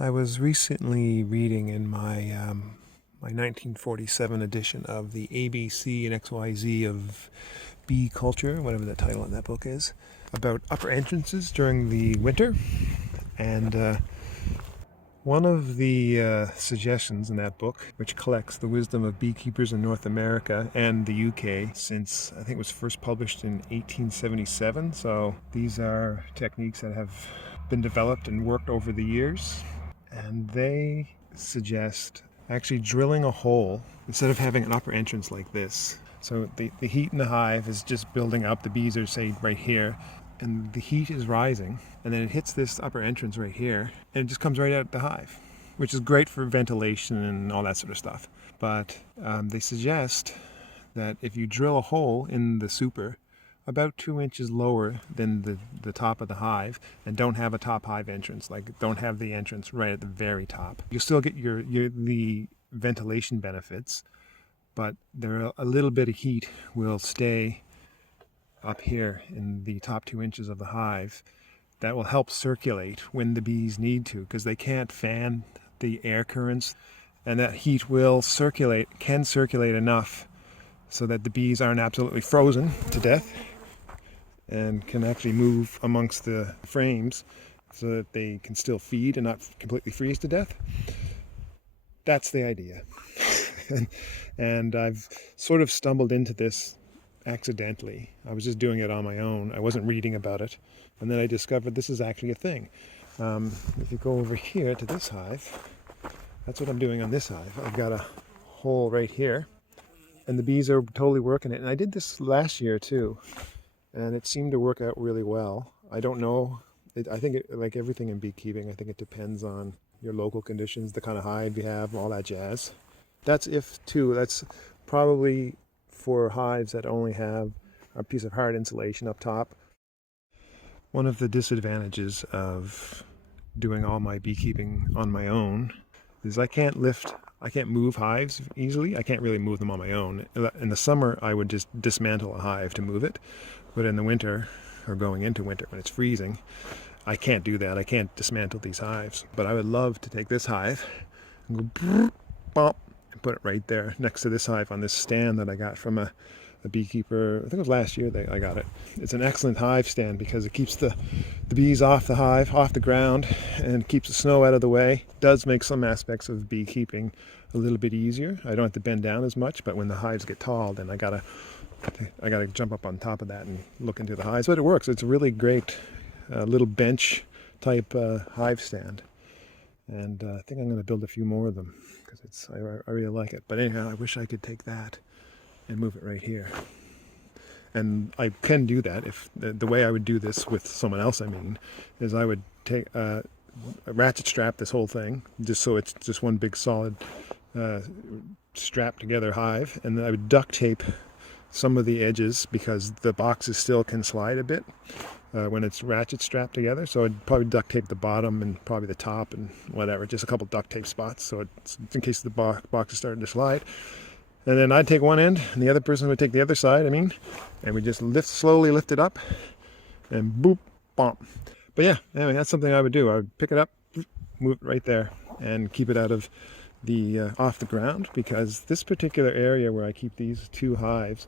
I was recently reading in my 1947 edition of the ABC and XYZ of Bee Culture, whatever the title of that book is, about upper entrances during the winter. And one of the suggestions in that book, which collects the wisdom of beekeepers in North America and the UK since I think it was first published in 1877. So these are techniques that have been developed and worked over the years. And they suggest actually drilling a hole instead of having an upper entrance like this. So the heat in the hive is just building up. The bees are, say, right here, and the heat is rising, and then it hits this upper entrance right here, and it just comes right out the hive, which is great for ventilation and all that sort of stuff. But they suggest that if you drill a hole in the super about 2 inches lower than the top of the hive and don't have a top hive entrance, like don't have the entrance right at the very top, you'll still get the ventilation benefits, but a little bit of heat will stay up here in the top 2 inches of the hive. That will help circulate when the bees need to, because they can't fan the air currents, and that heat can circulate enough so that the bees aren't absolutely frozen to death and can actually move amongst the frames so that they can still feed and not completely freeze to death. That's the idea. and I've sort of stumbled into this accidentally. I was just doing it on my own. I wasn't reading about it. And then I discovered this is actually a thing. If you go over here to this hive, that's what I'm doing on this hive. I've got a hole right here, and the bees are totally working it. And I did this last year too, and it seemed to work out really well. I don't know. I think like everything in beekeeping, I think it depends on your local conditions, the kind of hive you have, all that jazz. That's probably for hives that only have a piece of hard insulation up top. One of the disadvantages of doing all my beekeeping on my own is I can't move hives easily. I can't really move them on my own. In the summer, I would just dismantle a hive to move it. But in the winter, or going into winter when it's freezing, I can't do that. I can't dismantle these hives. But I would love to take this hive and go bop, and put it right there next to this hive on this stand that I got from a beekeeper. I think it was last year that I got it. It's an excellent hive stand because it keeps the bees off the hive, off the ground, and keeps the snow out of the way. It does make some aspects of beekeeping a little bit easier. I don't have to bend down as much, but when the hives get tall, then I gotta jump up on top of that and look into the hives. But it works. It's a really great little bench type hive stand, and I think I'm going to build a few more of them because I really like it. But anyhow, I wish I could take that and move it right here. And I can do that. If the way I would do this with someone else, is I would take a ratchet strap this whole thing, just so it's just one big solid strapped together hive, and then I would duct tape some of the edges because the boxes still can slide a bit when it's ratchet strapped together. So I'd probably duct tape the bottom and probably the top and whatever, just a couple duct tape spots, so it's in case the box is starting to slide. And then I'd take one end, and the other person would take the other side, and we just slowly lift it up, and boop, bump. But yeah, anyway, that's something I would do. I would pick it up, move it right there, and keep it out of off the ground, because this particular area where I keep these two hives,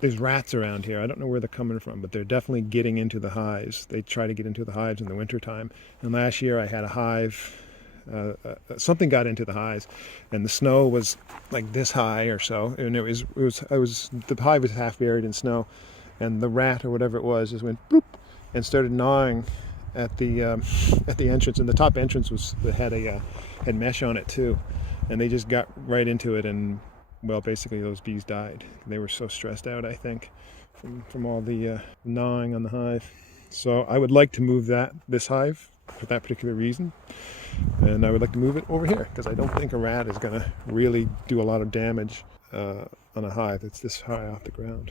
there's rats around here. I don't know where they're coming from, but they're definitely getting into the hives. They try to get into the hives in the wintertime. And last year I had a hive, something got into the hives, and the snow was like this high or so, and the hive was half buried in snow, and the rat or whatever it was just went bloop and started gnawing at the entrance, and the top entrance had mesh on it too, and they just got right into it, and well, basically those bees died. They were so stressed out, I think, from all the gnawing on the hive. So I would like to move this hive for that particular reason, and I would like to move it over here because I don't think a rat is going to really do a lot of damage on a hive that's this high off the ground.